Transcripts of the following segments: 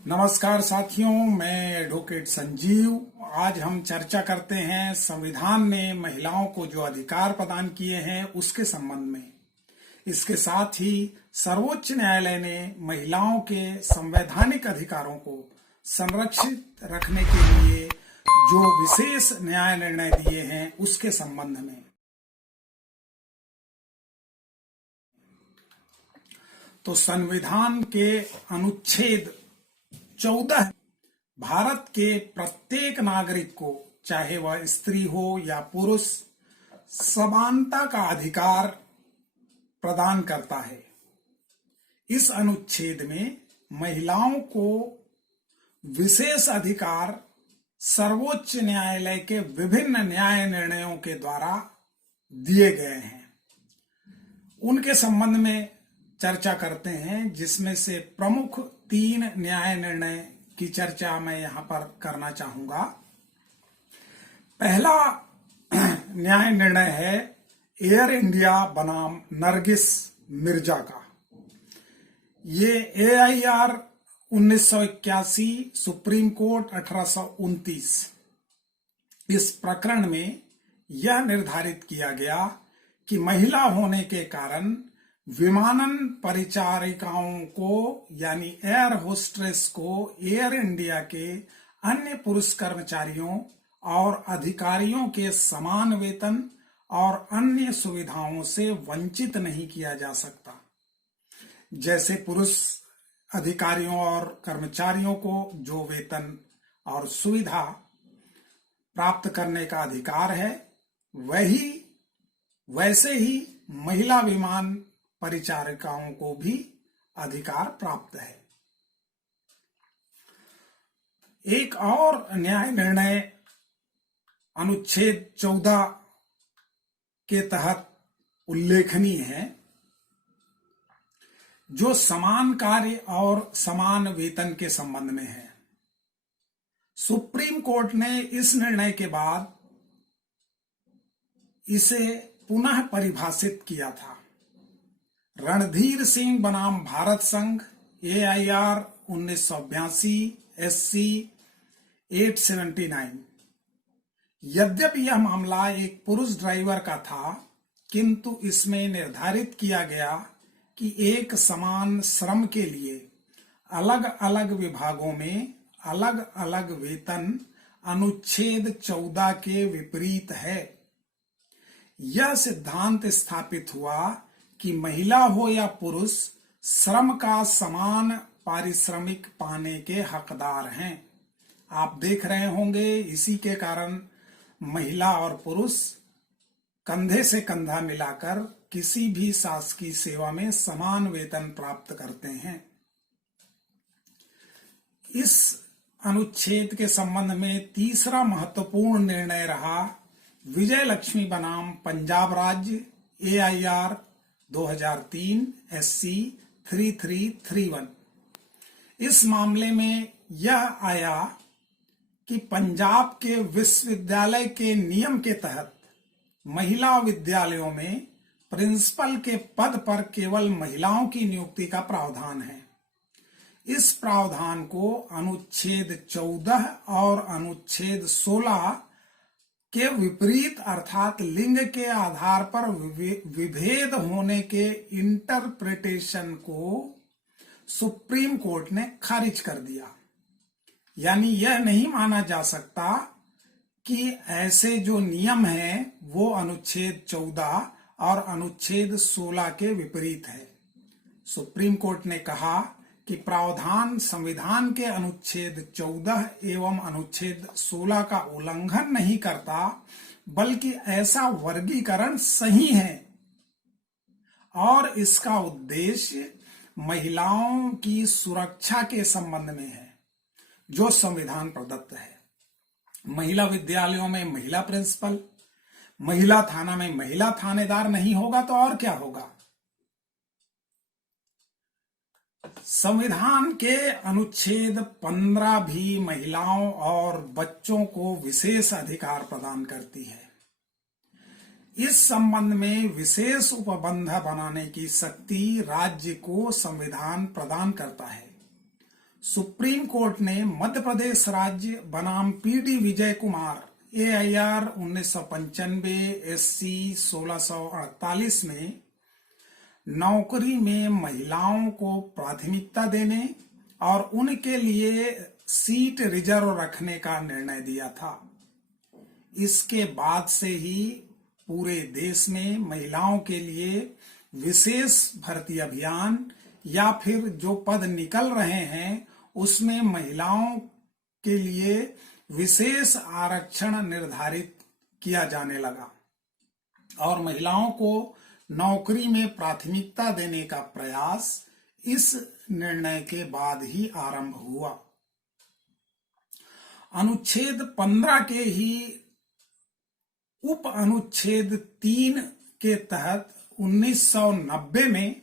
नमस्कार साथियों, मैं एडवोकेट संजीव। आज हम चर्चा करते हैं संविधान ने महिलाओं को जो अधिकार प्रदान किए हैं उसके संबंध में। इसके साथ ही सर्वोच्च न्यायालय ने महिलाओं के संवैधानिक अधिकारों को संरक्षित रखने के लिए जो विशेष न्याय निर्णय दिए हैं उसके संबंध में। तो संविधान के अनुच्छेद 14 भारत के प्रत्येक नागरिक को, चाहे वह स्त्री हो या पुरुष, समानता का अधिकार प्रदान करता है। इस अनुच्छेद में महिलाओं को विशेष अधिकार सर्वोच्च न्यायालय के विभिन्न न्याय निर्णयों के द्वारा दिए गए हैं। उनके संबंध में चर्चा करते हैं, जिसमें से प्रमुख 3 न्याय निर्णय की चर्चा मैं यहां पर करना चाहूंगा। पहला न्याय निर्णय है एयर इंडिया बनाम नरगिस मिर्जा का। ये AIR 1981, सुप्रीम कोर्ट 1829। इस प्रकरण में यह निर्धारित किया गया कि महिला होने के कारण विमानन परिचारिकाओं को यानी एयर होस्ट्रेस को एयर इंडिया के अन्य पुरुष कर्मचारियों और अधिकारियों के समान वेतन और अन्य सुविधाओं से वंचित नहीं किया जा सकता। जैसे पुरुष अधिकारियों और कर्मचारियों को जो वेतन और सुविधा प्राप्त करने का अधिकार है, वैसे ही महिला विमान परिचारिकाओं को भी अधिकार प्राप्त है। एक और न्याय निर्णय अनुच्छेद 14 के तहत उल्लेखनीय है, जो समान कार्य और समान वेतन के संबंध में है। सुप्रीम कोर्ट ने इस निर्णय के बाद इसे पुनः परिभाषित किया था। रणधीर सिंह बनाम भारत संघ, AIR 1982, SC 879। यद्यपि यह मामला एक पुरुष ड्राइवर का था, किंतु इसमें निर्धारित किया गया कि एक समान श्रम के लिए अलग अलग विभागों में अलग अलग वेतन अनुच्छेद 14 के विपरीत है। यह सिद्धांत स्थापित हुआ कि महिला हो या पुरुष, श्रम का समान पारिश्रमिक पाने के हकदार हैं। आप देख रहे होंगे, इसी के कारण महिला और पुरुष कंधे से कंधा मिलाकर किसी भी शासकीय सेवा में समान वेतन प्राप्त करते हैं। इस अनुच्छेद के संबंध में तीसरा महत्वपूर्ण निर्णय रहा विजय लक्ष्मी बनाम पंजाब राज्य, AIR 2003, SC 3331। इस मामले में यह आया कि पंजाब के विश्वविद्यालय के नियम के तहत महिला विद्यालयों में प्रिंसिपल के पद पर केवल महिलाओं की नियुक्ति का प्रावधान है। इस प्रावधान को अनुच्छेद 14 और अनुच्छेद 16 के विपरीत, अर्थात लिंग के आधार पर विभेद होने के इंटरप्रिटेशन को सुप्रीम कोर्ट ने खारिज कर दिया। यानी यह नहीं माना जा सकता कि ऐसे जो नियम हैं वो अनुच्छेद 14 और अनुच्छेद 16 के विपरीत है। सुप्रीम कोर्ट ने कहा कि प्रावधान संविधान के अनुच्छेद 14 एवं अनुच्छेद 16 का उल्लंघन नहीं करता, बल्कि ऐसा वर्गीकरण सही है और इसका उद्देश्य महिलाओं की सुरक्षा के संबंध में है, जो संविधान प्रदत्त है। महिला विद्यालयों में महिला प्रिंसिपल, महिला थाना में महिला थानेदार नहीं होगा तो और क्या होगा। संविधान के अनुच्छेद 15 भी महिलाओं और बच्चों को विशेष अधिकार प्रदान करती है। इस संबंध में विशेष उपबंध बनाने की शक्ति राज्य को संविधान प्रदान करता है। सुप्रीम कोर्ट ने मध्य प्रदेश राज्य बनाम PD Vijay Kumar AIR 1995 SC 1648 में नौकरी में महिलाओं को प्राथमिकता देने और उनके लिए सीट रिजर्व रखने का निर्णय दिया था। इसके बाद से ही पूरे देश में महिलाओं के लिए विशेष भर्ती अभियान या फिर जो पद निकल रहे हैं उसमें महिलाओं के लिए विशेष आरक्षण निर्धारित किया जाने लगा और महिलाओं को नौकरी में प्राथमिकता देने का प्रयास इस निर्णय के बाद ही आरंभ हुआ। अनुच्छेद 15 के ही उप अनुच्छेद 3 के तहत 1990 में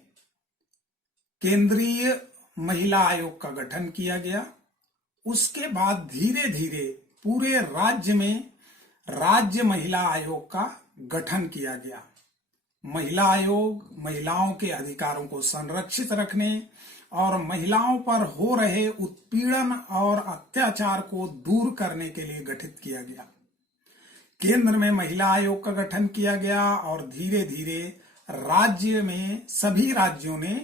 केंद्रीय महिला आयोग का गठन किया गया। उसके बाद धीरे धीरे पूरे राज्य में राज्य महिला आयोग का गठन किया गया। महिला आयोग महिलाओं के अधिकारों को संरक्षित रखने और महिलाओं पर हो रहे उत्पीड़न और अत्याचार को दूर करने के लिए गठित किया गया। केंद्र में महिला आयोग का गठन किया गया और धीरे धीरे राज्य में सभी राज्यों ने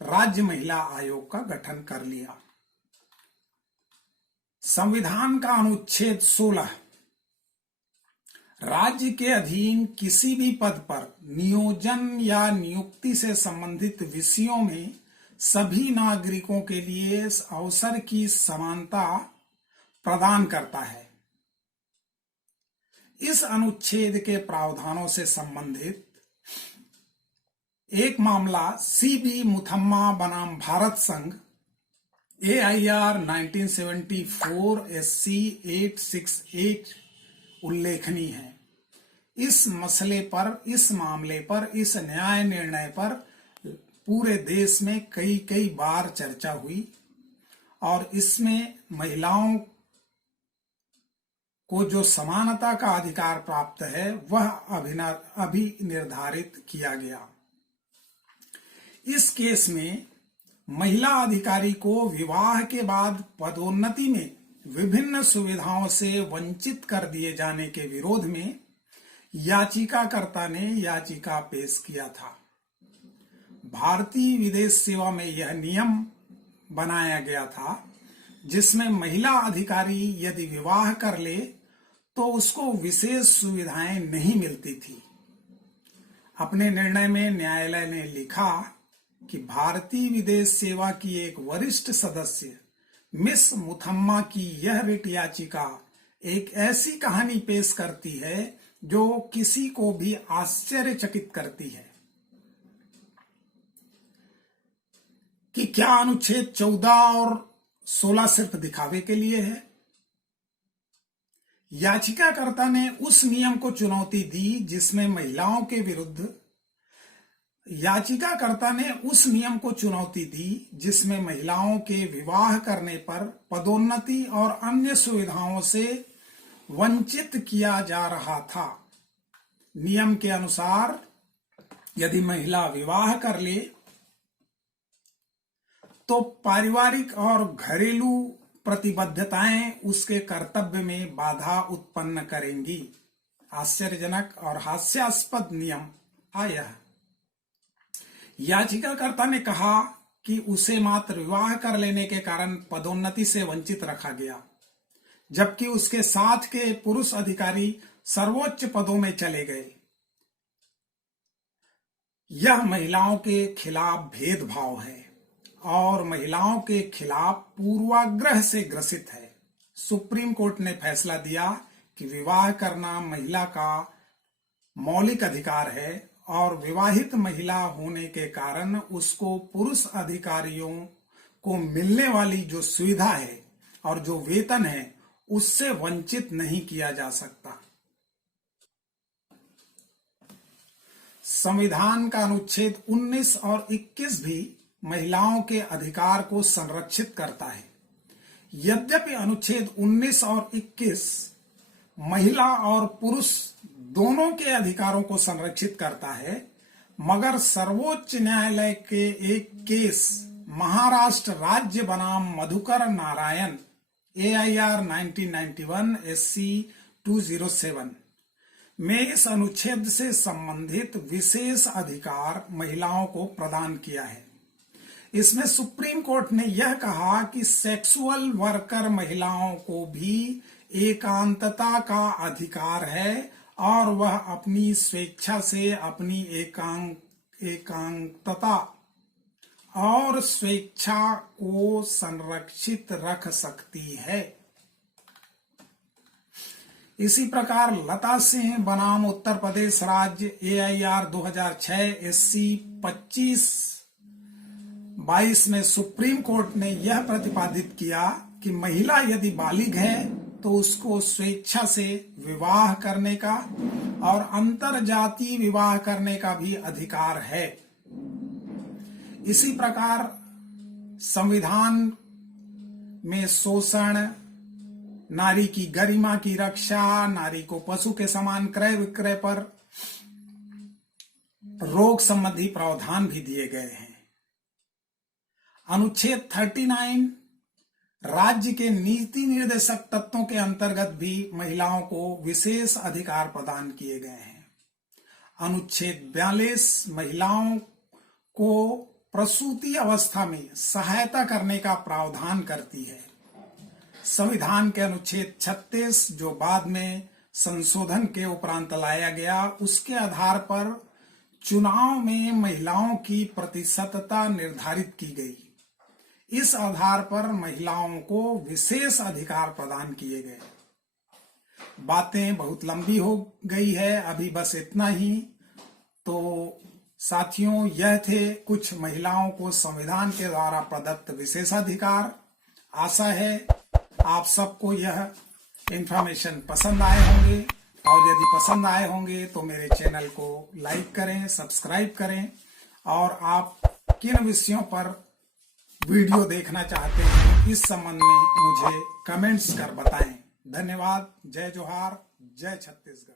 राज्य महिला आयोग का गठन कर लिया। संविधान का अनुच्छेद 16 राज्य के अधीन किसी भी पद पर नियोजन या नियुक्ति से संबंधित विषयों में सभी नागरिकों के लिए अवसर की समानता प्रदान करता है। इस अनुच्छेद के प्रावधानों से संबंधित एक मामला CB मुथम्मा बनाम भारत संघ AIR 1974 SC 868 उल्लेखनीय है। इस मामले पर इस न्याय निर्णय पर पूरे देश में कई बार चर्चा हुई और इसमें महिलाओं को जो समानता का अधिकार प्राप्त है वह अभी निर्धारित किया गया। इस केस में महिला अधिकारी को विवाह के बाद पदोन्नति में विभिन्न सुविधाओं से वंचित कर दिए जाने के विरोध में याचिकाकर्ता ने याचिका पेश किया था। भारतीय विदेश सेवा में यह नियम बनाया गया था जिसमें महिला अधिकारी यदि विवाह कर ले तो उसको विशेष सुविधाएं नहीं मिलती थी। अपने निर्णय में न्यायालय ने लिखा कि भारतीय विदेश सेवा की एक वरिष्ठ सदस्य मिस मुथम्मा की यह रिट याचिका एक ऐसी कहानी पेश करती है जो किसी को भी आश्चर्यचकित करती है कि क्या अनुच्छेद 14 और 16 सिर्फ दिखावे के लिए है। याचिकाकर्ता ने उस नियम को चुनौती दी जिसमें महिलाओं के विरुद्ध जिसमें महिलाओं के विवाह करने पर पदोन्नति और अन्य सुविधाओं से वंचित किया जा रहा था। नियम के अनुसार यदि महिला विवाह कर ले तो पारिवारिक और घरेलू प्रतिबद्धताएं उसके कर्तव्य में बाधा उत्पन्न करेंगी। आश्चर्यजनक और हास्यास्पद नियम था यह। याचिकाकर्ता ने कहा कि उसे मात्र विवाह कर लेने के कारण पदोन्नति से वंचित रखा गया, जबकि उसके साथ के पुरुष अधिकारी सर्वोच्च पदों में चले गए। यह महिलाओं के खिलाफ भेदभाव है और महिलाओं के खिलाफ पूर्वाग्रह से ग्रसित है। सुप्रीम कोर्ट ने फैसला दिया कि विवाह करना महिला का मौलिक अधिकार है और विवाहित महिला होने के कारण उसको पुरुष अधिकारियों को मिलने वाली जो सुविधा है और जो वेतन है उससे वंचित नहीं किया जा सकता। संविधान का अनुच्छेद 19 और 21 भी महिलाओं के अधिकार को संरक्षित करता है। यद्यपि अनुच्छेद 19 और 21 महिला और पुरुष दोनों के अधिकारों को संरक्षित करता है, मगर सर्वोच्च न्यायालय के एक केस महाराष्ट्र राज्य बनाम मधुकर नारायण AIR 1991 SC 207 में इस अनुच्छेद से संबंधित विशेष अधिकार महिलाओं को प्रदान किया है। इसमें सुप्रीम कोर्ट ने यह कहा कि सेक्सुअल वर्कर महिलाओं को भी एकांतता का अधिकार है और वह अपनी स्वेच्छा से अपनी एकांतता और स्वेच्छा को संरक्षित रख सकती है। इसी प्रकार लता सिंह बनाम उत्तर प्रदेश राज्य AIR 2006 SC 25-22 में सुप्रीम कोर्ट ने यह प्रतिपादित किया कि महिला यदि बालिग है तो उसको स्वेच्छा से विवाह करने का और अंतरजातीय विवाह करने का भी अधिकार है। इसी प्रकार संविधान में शोषण, नारी की गरिमा की रक्षा, नारी को पशु के समान क्रय विक्रय पर रोक संबंधी प्रावधान भी दिए गए हैं। अनुच्छेद 39 राज्य के नीति निर्देशक तत्वों के अंतर्गत भी महिलाओं को विशेष अधिकार प्रदान किए गए हैं। अनुच्छेद 42 महिलाओं को प्रसूति अवस्था में सहायता करने का प्रावधान करती है। संविधान के अनुच्छेद 36 जो बाद में संशोधन के उपरांत लाया गया, उसके आधार पर चुनाव में महिलाओं की प्रतिशतता निर्धारित की गई। इस आधार पर महिलाओं को विशेष अधिकार प्रदान किए गए। बातें बहुत लंबी हो गई है, अभी बस इतना ही। तो साथियों, यह थे कुछ महिलाओं को संविधान के द्वारा प्रदत्त विशेषाधिकार। आशा है आप सबको यह इंफॉर्मेशन पसंद आए होंगे, और यदि पसंद आए होंगे तो मेरे चैनल को लाइक करें, सब्सक्राइब करें, और आप किन विषयों पर वीडियो देखना चाहते हैं इस संबंध में मुझे कमेंट्स कर बताएं। धन्यवाद। जय जोहार, जय छत्तीसगढ़।